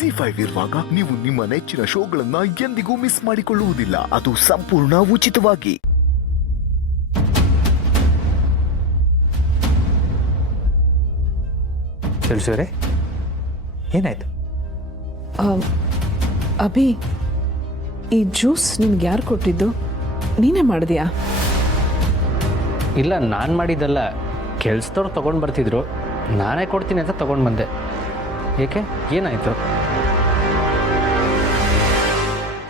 ZEE5 ಇರುವಾಗ ನೀವು ನಿಮ್ಮ ನೆಚ್ಚಿನ ಶೋಗಳನ್ನ ಎಂದಿಗೂ ಮಿಸ್ ಮಾಡಿಕೊಳ್ಳುವುದಿಲ್ಲ. ಅದು ಸಂಪೂರ್ಣ ಉಚಿತವಾಗಿ. ತಿಳಿಸೋರೆ ಏನಾಯ್ತು? ಅಭಿ, ಈ ಜ್ಯೂಸ್ ನಿಮ್ಗೆ ಯಾರು ಕೊಟ್ಟಿದ್ದು? ನೀನೇ ಮಾಡಿದ್ಯಾ? ಇಲ್ಲ, ನಾನು ಮಾಡಿದ್ದಲ್ಲ. ಕೆಲ್ಸದವ್ರು ತೊಗೊಂಡು ಬರ್ತಿದ್ರು, ನಾನೇ ಕೊಡ್ತೀನಿ ಅಂತ ತೊಗೊಂಡು ಬಂದೆ. ಏಕೆ, ಏನಾಯಿತು?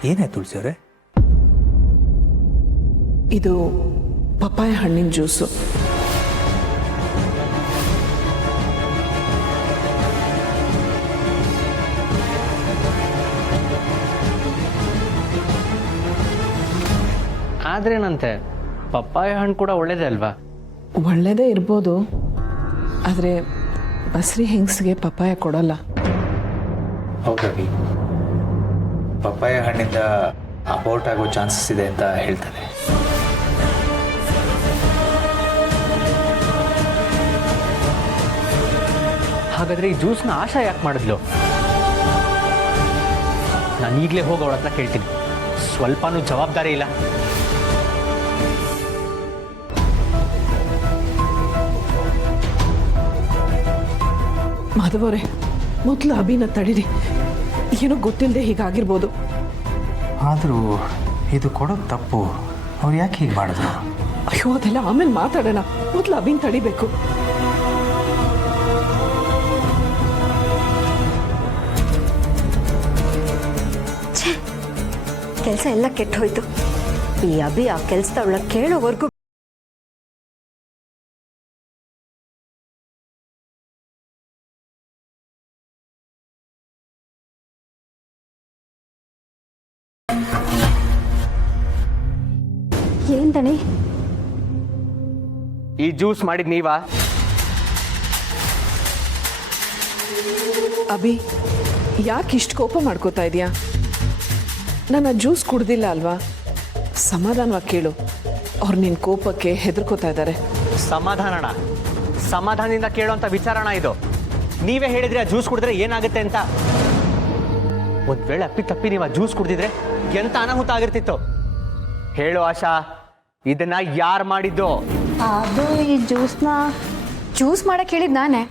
ಏನಾಯ್ತು ತುಳಸಿಯವರೇ? ಇದು ಪಪ್ಪಾಯ ಹಣ್ಣಿನ ಜ್ಯೂಸು. ಆದ್ರೇನಂತೆ, ಪಪ್ಪಾಯ ಹಣ್ಣು ಕೂಡ ಒಳ್ಳೇದೇ ಅಲ್ವಾ? ಒಳ್ಳೆಯದೇ ಇರ್ಬೋದು, ಆದರೆ ಬಸ್ರಿ ಹೆಂಗಸಿಗೆ ಪಪ್ಪಾಯ ಕೊಡಲ್ಲ. ಹೌದಾಗಿ ಪಪ್ಪಾಯ ಹಣ್ಣಿಂದ ಅಬೌಟ್ ಆಗೋ ಚಾನ್ಸಸ್ ಇದೆ ಅಂತ ಹೇಳ್ತಾರೆ. ಹಾಗಾದ್ರೆ ಈ ಜ್ಯೂಸ್ನ ಆಶಾ ಯಾಕೆ ಮಾಡಿದ್ಲು? ನಾನು ಈಗಲೇ ಹೋಗಿ ಅವಳ ಹತ್ರ ಕೇಳ್ತೀನಿ. ಸ್ವಲ್ಪನೂ ಜವಾಬ್ದಾರಿ ಇಲ್ಲ. ಮಾಧವರೇ, ಮೊದಲು ಅಭಿನ ತಡೀರಿ. ಏನೋ ಗೊತ್ತಿಲ್ಲದೆ ಹೀಗಾಗಿರ್ಬೋದು. ಆದರೂ ಇದು ಕೊಡೋದು ತಪ್ಪು. ಅವ್ರು ಯಾಕೆ ಹೀಗೆ ಮಾಡಿದ್ರು? ಅಯ್ಯೋ, ಅದೆಲ್ಲ ಆಮೇಲೆ ಮಾತಾಡೋಣ. ಮೊದಲು ಅಭಿನ ತಡಿಬೇಕು. ಕೆಲಸ ಎಲ್ಲ ಕೆಟ್ಟು ಹೋಯ್ತು. ಈ ಅಭಿ ಆ ಕೆಲಸದವಳ ಕೇಳೋವರೆಗೂ ಏನ್ ದಣಿ? ಈ ಜ್ಯೂಸ್ ಮಾಡಿದ್ ನೀವಾ? ಅಭಿ, ಯಾಕೆ ಇಷ್ಟು ಕೋಪ ಮಾಡ್ಕೋತಾ ಇದೆಯಾ? ನಾನು ಆ ಜ್ಯೂಸ್ ಕುಡ್ದಿಲ್ಲ ಅಲ್ವಾ? ಸಮಾಧಾನವಾಗಿ ಕೇಳು. ಅವ್ರು ನಿನ್ನ ಕೋಪಕ್ಕೆ ಹೆದರ್ಕೋತಾ ಇದ್ದಾರೆ. ಸಮಾಧಾನದಿಂದ ಕೇಳೋಂಥ ವಿಚಾರಣ ಇದು. ನೀವೇ ಹೇಳಿದ್ರೆ ಆ ಜ್ಯೂಸ್ ಕುಡಿದ್ರೆ ಏನಾಗುತ್ತೆ ಅಂತ. ಒಂದ್ ವೇಳೆ ಅಪ್ಪಿ ನೀವು ಆ ಜ್ಯೂಸ್ ಕುಡಿದಿದ್ರೆ ಎಂತ ಅನಾಹುತ ಆಗಿರ್ತಿತ್ತು ಹೇಳು ಆಶಾ. ಇದನ್ನ ಯಾರು ಮಾಡಿದ್ದು? ಅದು ಈ ಜ್ಯೂಸ್ ಮಾಡಕ್ಕೆ ಹೇಳಿದ್ ನಾನೇ.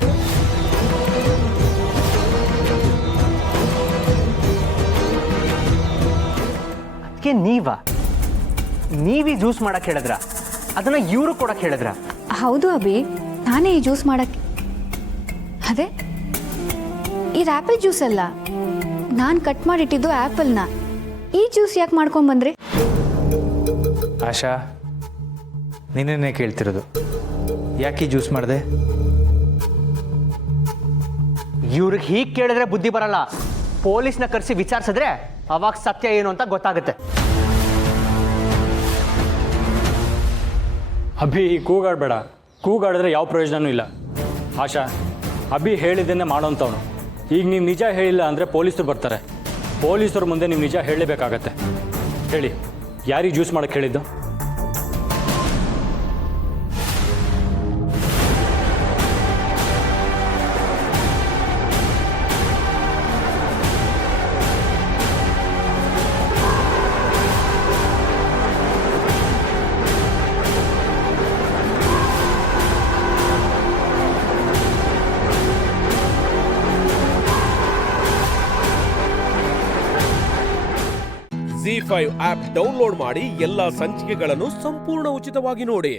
ಅದಕ್ಕೆ ನೀವೀ ಜ್ಯೂಸ್ ಮಾಡಕ್ ಹೇಳಿದ್ರ? ಅದನ್ನ ಇವರು ಕೊಡಕ್ ಹೇಳಿದ್ರ? ಹೌದು ಅಭಿ, ನಾನೇ ಈ ಜ್ಯೂಸ್ ಮಾಡಕ್ಕೆ. ಅದೇ ಇದು ಆ್ಯಪಲ್ ಜ್ಯೂಸ್ ಅಲ್ಲ, ನಾನು ಕಟ್ ಮಾಡಿಟ್ಟಿದ್ದು ಆ್ಯಪಲ್ನ. ಈ ಜ್ಯೂಸ್ ಯಾಕೆ ಮಾಡ್ಕೊಂಡ್ ಬಂದ್ರಿ? ಆಶಾ, ನಿನ್ನೇ ಕೇಳ್ತಿರೋದು, ಯಾಕೆ ಜ್ಯೂಸ್ ಮಾಡಿದೆ? ಇವ್ರಿಗೆ ಹೀಗೆ ಕೇಳಿದ್ರೆ ಬುದ್ಧಿ ಬರಲ್ಲ. ಪೊಲೀಸ್ನ ಕರೆಸಿ ವಿಚಾರಿಸಿದ್ರೆ ಅವಾಗ ಸತ್ಯ ಏನು ಅಂತ ಗೊತ್ತಾಗುತ್ತೆ. ಅಭಿ, ಕೂಗಾಡಬೇಡ. ಕೂಗಾಡಿದ್ರೆ ಯಾವ ಪ್ರಯೋಜನವೂ ಇಲ್ಲ. ಆಶಾ, ಅಭಿ ಹೇಳಿದ್ದನ್ನೇ ಮಾಡೋಂಥವನು. ಈಗ ನೀವು ನಿಜ ಹೇಳಿಲ್ಲ ಅಂದರೆ ಪೊಲೀಸರು ಬರ್ತಾರೆ. ಪೊಲೀಸರ ಮುಂದೆ ನೀವು ನಿಜ ಹೇಳಲೇಬೇಕಾಗತ್ತೆ. ಹೇಳಿ, ಯಾರಿಗೆ ಜ್ಯೂಸ್ ಮಾಡೋಕ್ಕೆ ಹೇಳಿದ್ದು? ZEE5 ಆಪ್ ಡೌನ್ಲೋಡ್ ಮಾಡಿ ಎಲ್ಲಾ ಸಂಚಿಕೆಗಳನ್ನು ಸಂಪೂರ್ಣ ಉಚಿತವಾಗಿ ನೋಡಿ.